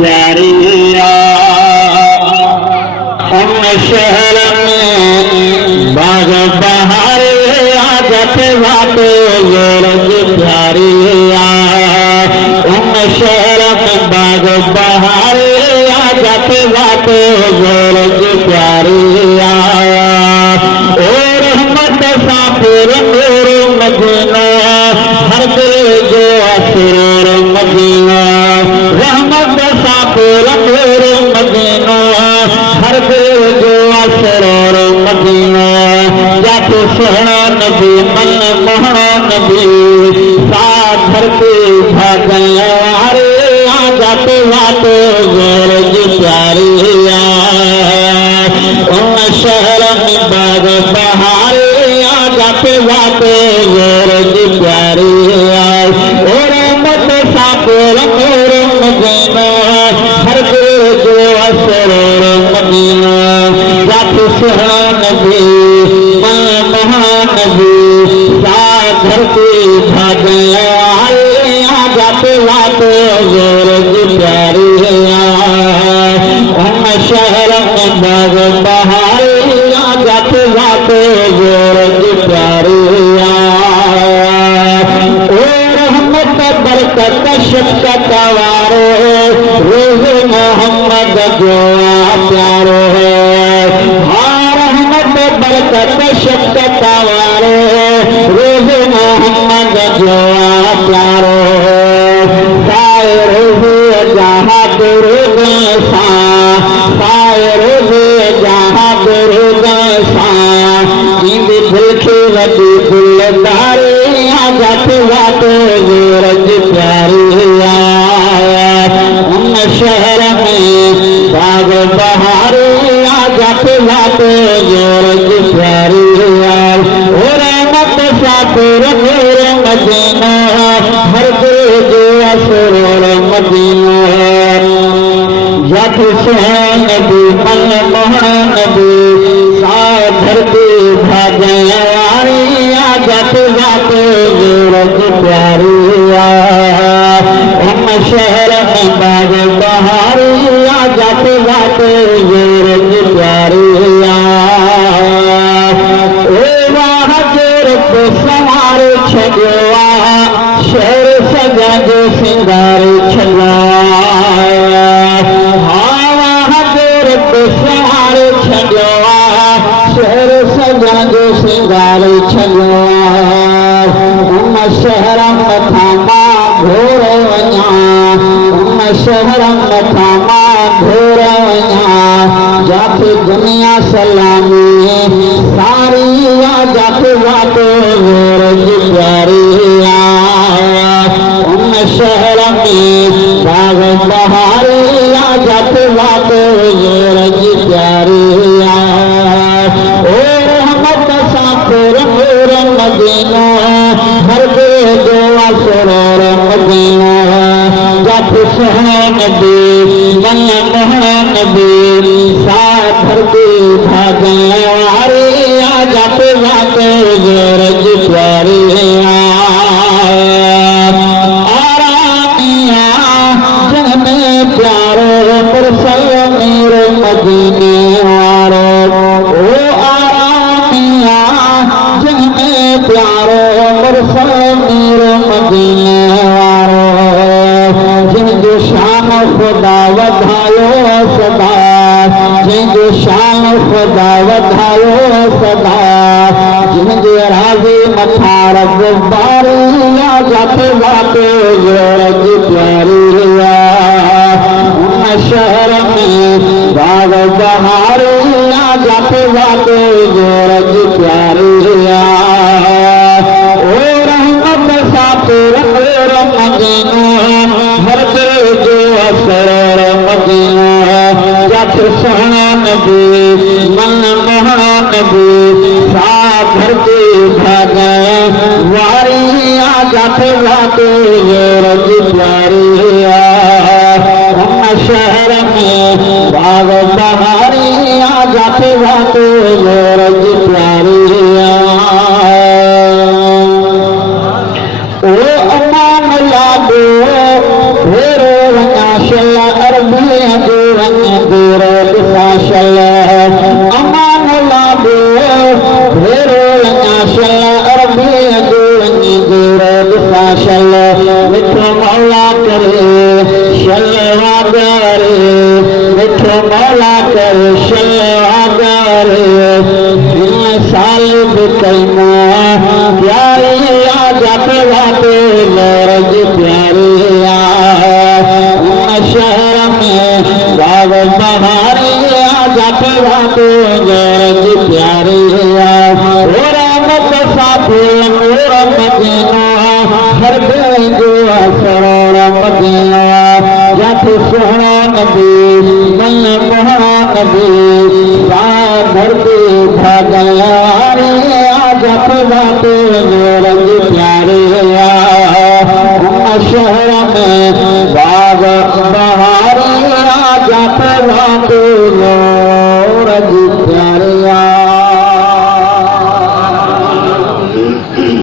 प्यारिया हम शहर में बाग बहार आजत बात गोरज प्यारिया हम शहर में बाग बहार आजत बात गोरज प्यारिया ओ रहमत साफिर मेरे मदीना हर दिल जो असर मदीना रहमत साफिर मेरे मदीना हर दिल जो असर मदीना जाते सोहना नबी मन मोहना नबी साथ धरती भागयारे आ जाते बात गोरज प्यारिया उन शहर में बाग बहारे आ जाते बात गोरज प्यारिया और मत सापुर मेरे मदीना हर दिल जो असर मदीना जाते सोहना नबी मन महानबी साथ धरती भागयारे आ जाते बात गोरज प्यारिया हम शहर में बाग बहारे आ जाते बात गोरज प्यारिया ओ रहमत बरकत शफ़क़त वारो रोज़ मोहम्मद जो प्यारो है हाँ रहमत बरकत शफ़क़त वारो रोज़ मोहम्मद जो प्यारो साए रोज़ जहाँ दुरूद साए रोज़ जहाँ दुरूद इंद दिल की वदी गुलदारी आ जाते बात गोरज प्यारिया हम शहर में बाग बहारे आ जाते बात गोरज प्यारिया और मत सापुर मेरे मदीना हर दिल जो असर मदीना जाते सोहना नबी मन मोहना नबी साथ धरती भागयारे आ जाते बात गोरज प्यारिया हम शहर में बाग बहारे आ जाते बात गोरज प्यारिया ओ वाह रब सवार छगवा शहर सजा जो सिंगार छगवा हाँ वाह रब सवार छगवा शहर सजा जो सिंगार छगवा हम शहर मथामा घोर वञा हम शहर मथामा घोर वञा जाते दुनिया सलामी सारी आ जाते बात गोरज प्यारिया हम शहर में बाग बहारे आ जाते बात गोरज प्यारिया ओ रहमत सापुर मेरे मदीना हर दिल जो असर मदीना जाते सोहना नबी मन मोहना नबी साथ धरती भागयारे आ जाते बात गोरज प्यारिया आरामिया जन प्यारो परसल मेरे मदीने वारो ओ आरामिया जन प्यारो परसल मेरे मदीने वारो जिनकी शान खुदा वधायो सदा जिनकी शान खुदा वधायो सदा जिनके राजी मथा रब बारी आ जाते बात गोरज प्यारिया हम शहर में बाग बहारे आ जाते बात गोरज प्यारिया ओ रहमत सापुर मेरे मदीना हर दिल जो असर मदीना जाते सोहना नबी मन मोहना नबी साथ धरती भागयारे आ जाते बात गोरज प्यारिया हम शहर में बाग बहारे आ जाते बात गोरज प्यारिया ओ अमान लाडो करे शलवा करे मिठो मौला करे शलवा करे साल बिकैमा प्यारे आ जाते वाते गरज प्यारे शहर में बाग बहारे आ जाते वाते गरज प्यारे मदीना हर बेगो सोना मदीना जाते सोना नबी मन मोहना नबी धरती भागयारे आ जाते बाते रंग प्यारे शहर में बाग बहारे आ जाते बाते रंग